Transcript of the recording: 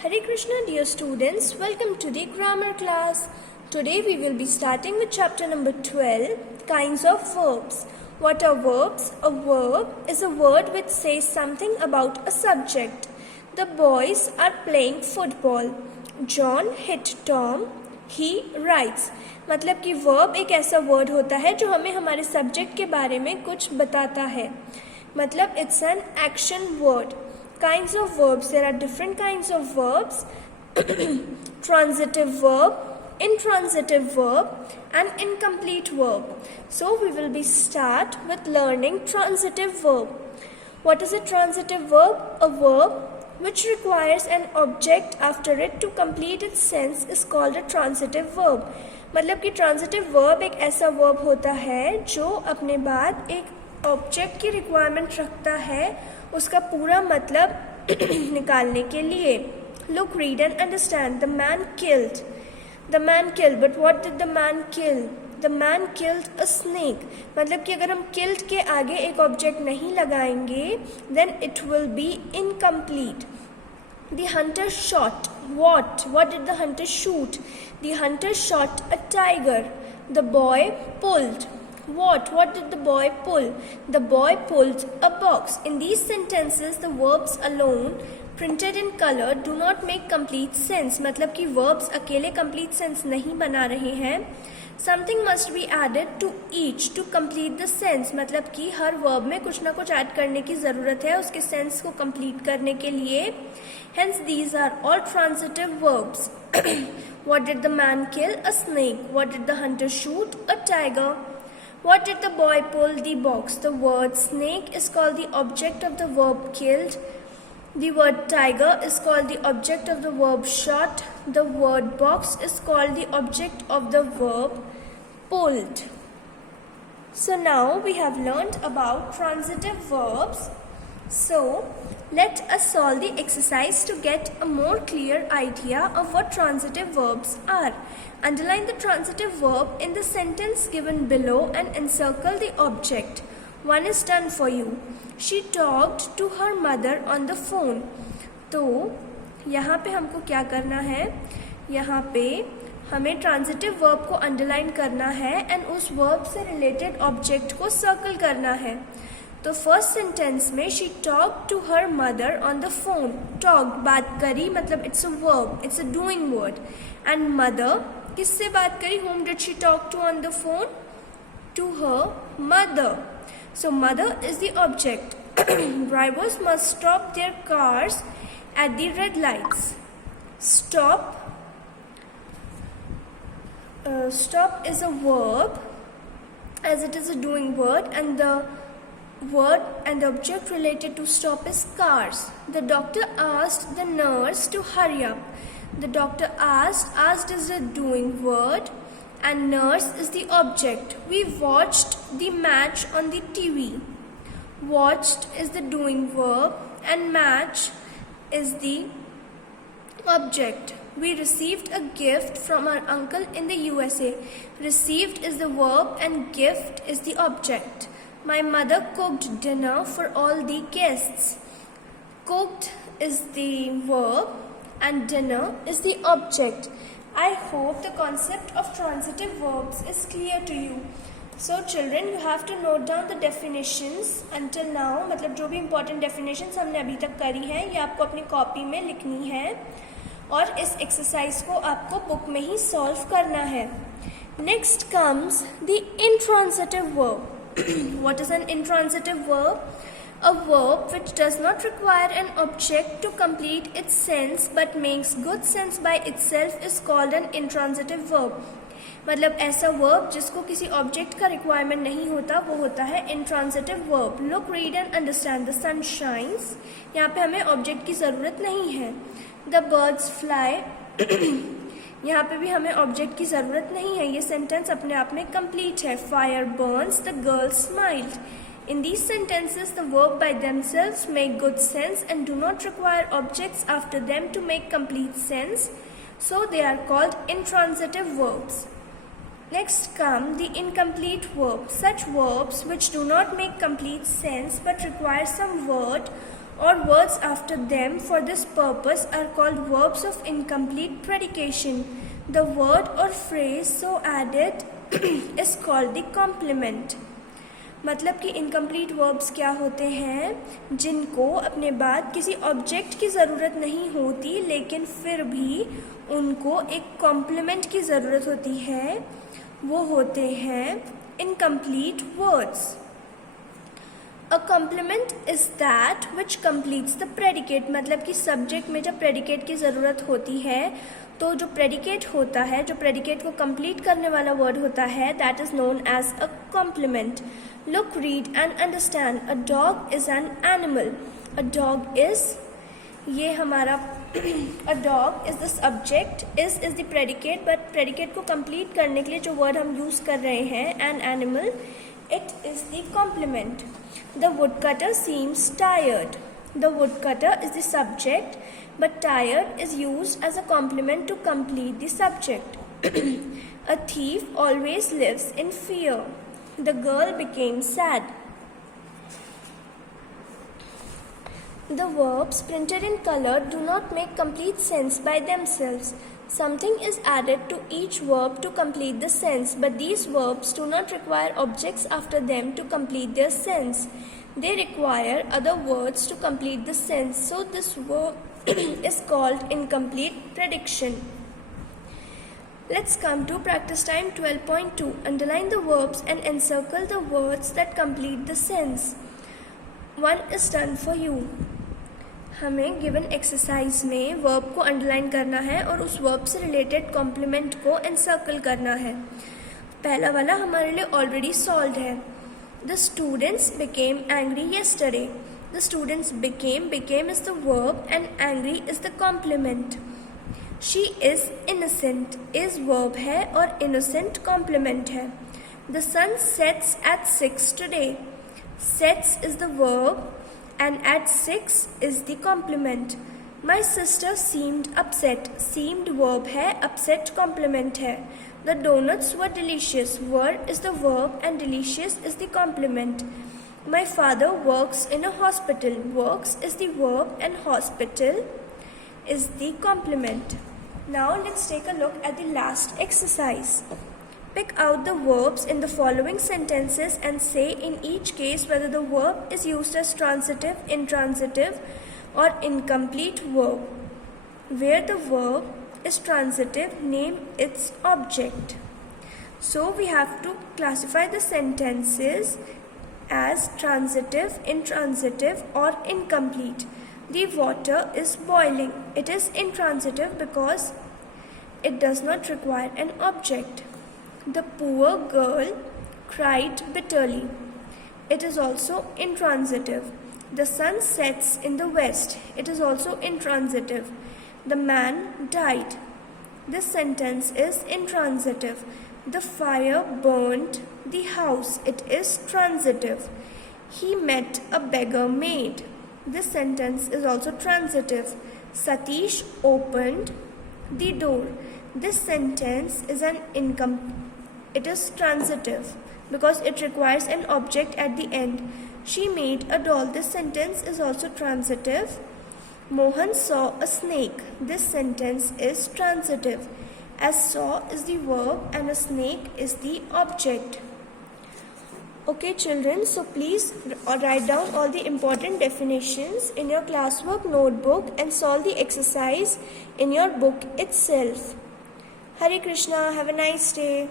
Hare Krishna, dear students, welcome to the grammar class. Today we will be starting with chapter number 12, kinds of verbs. What are verbs? A verb is a word which says something about a subject. The boys are playing football. John hit Tom. He writes. मतलब कि verb एक ऐसा word होता है जो हमें हमारे subject के बारे में कुछ बताता है. मतलब it's an action word. Kinds of verbs. There are different kinds of verbs. Transitive verb, intransitive verb and incomplete verb. So we will be start with learning transitive verb. What is a transitive verb? A verb which requires an object after it to complete its sense is called a transitive verb. मतलब कि transitive verb एक ऐसा verb होता है जो अपने बाद एक object की requirement रखता है उसका पूरा मतलब निकालने के लिए. Look, read and understand. The man killed. The man killed. But what did the man kill? The man killed a snake. मतलब कि अगर हम killed के आगे एक object नहीं लगाएंगे then it will be incomplete. The hunter shot. What? What did the hunter shoot? The hunter shot a tiger. The boy pulled. What? What did the boy pull? The boy pulled a box. In these sentences, the verbs alone, printed in color, do not make complete sense. मतलब कि verbs अकेले complete sense नहीं बना रहे हैं. Something must be added to each to complete the sense. मतलब कि हर verb में कुछ ना कुछ add करने की ज़रूरत है उसके sense को complete करने के लिए. Hence, these are all transitive verbs. What did the man kill? A snake. What did the hunter shoot? A tiger. What did the boy pull? The box. The word snake is called the object of the verb killed. The word tiger is called the object of the verb shot. The word box is called the object of the verb pulled. So now we have learned about transitive verbs. So let us solve the exercise to get a more clear idea of what transitive verbs are. Underline the transitive verb in the sentence given below and encircle the object. One is done for you. She talked to her mother on the phone. तो यहाँ पे हमको क्या करना है? यहाँ पे हमें transitive verb को underline करना है and उस verb से related object को circle करना है. तो फर्स्ट सेंटेंस में she talk to her mother on the phone. Talk बात करी मतलब it's a verb, it's a doing word. And mother किससे बात करी? Whom did she talk to on the phone? To her mother. So mother is the object. Drivers must stop their cars at the red lights. Stop stop is a verb as it is a doing word and the word and the object related to stop is cars. The doctor asked the nurse to hurry up. The doctor asked is a doing word and nurse is the object. We watched the match on the TV. Watched is the doing verb and match is the object. We received a gift from our uncle in the USA. Received is the verb and gift is the object. My mother cooked dinner for all the guests. Cooked is the verb and dinner is the object. I hope the concept of transitive verbs is clear to you. So children, you have to note down the definitions until now. मतलब जो भी important definitions हमने अभी तक करी हैं ये आपको अपनी कॉपी में लिखनी है और इस एक्सरसाइज को आपको बुक में ही सॉल्व करना है. Next comes the intransitive verb. What is an intransitive verb? A verb which does not require an object to complete its sense but makes good sense by itself is called an intransitive verb. मतलब ऐसा verb जिसको किसी object का requirement नहीं होता वो होता है intransitive verb. Look, read and understand. The sun shines. यहाँ पे हमें object की ज़रूरत नहीं है. The birds fly. यहाँ पे भी हमें ऑब्जेक्ट की ज़रूरत नहीं है. ये सेंटेंस अपने आप में कंप्लीट है. Fire burns. The girl smiled. In these sentences the verb by themselves make good sense and do not require objects after them to make complete sense. So they are called intransitive verbs. Next come the incomplete verbs. Such verbs which do not make complete sense but require some word or words after them for this purpose are called verbs of incomplete predication. The word or phrase so added is called the complement. मतलब कि incomplete verbs क्या होते हैं, जिनको अपने बाद किसी object की ज़रूरत नहीं होती लेकिन फिर भी उनको एक कॉम्प्लीमेंट की ज़रूरत होती है, वो होते हैं incomplete words. A compliment is that which completes the predicate. मतलब कि सब्जेक्ट में जब प्रेडिकेट की ज़रूरत होती है तो जो प्रेडिकेट होता है, जो प्रेडिकेट को कंप्लीट करने वाला वर्ड होता है, that is known as a complement. Look, read and understand. A dog is an animal. A dog is, ये हमारा a dog is the subject, is the predicate, but predicate को complete करने के लिए जो वर्ड हम यूज कर रहे हैं, an animal, it is the complement. The woodcutter seems tired. The woodcutter is the subject, but tired is used as a complement to complete the subject. A thief always lives in fear. The girl became sad. The verbs printed in color do not make complete sense by themselves. Something is added to each verb to complete the sense, but these verbs do not require objects after them to complete their sense. They require other words to complete the sense, so this verb is called incomplete prediction. Let's come to practice time 12.2. Underline the verbs and encircle the words that complete the sense. One is done for you. हमें given exercise में verb को underline करना है और उस verb से related complement को encircle करना है. पहला वाला हमारे लिए ऑलरेडी सॉल्व है. The students became angry yesterday. The students became is the verb and angry is the complement. She is innocent, is verb है और इनोसेंट कॉम्प्लीमेंट है. The sun sets at 6 today. Sets is the verb and at 6 is the complement. My sister seemed upset. Seemed verb है, upset complement है. The donuts were delicious. Were is the verb and delicious is the complement. My father works in a hospital. Works is the verb and hospital is the complement. Now let's take a look at the last exercise. Pick out the verbs in the following sentences and say in each case whether the verb is used as transitive, intransitive or incomplete verb. Where the verb is transitive, name its object. So we have to classify the sentences as transitive, intransitive or incomplete. The water is boiling. It is intransitive because it does not require an object. The poor girl cried bitterly. It is also intransitive. The sun sets in the west. It is also intransitive. The man died. This sentence is intransitive. The fire burned the house. It is transitive. He met a beggar maid. This sentence is also transitive. Satish opened the door. This sentence is it is transitive because it requires an object at the end. She made a doll. This sentence is also transitive. Mohan saw a snake. This sentence is transitive as saw is the verb and a snake is the object. Okay children, so please write down all the important definitions in your classwork notebook and solve the exercise in your book itself. Hare Krishna, have a nice day.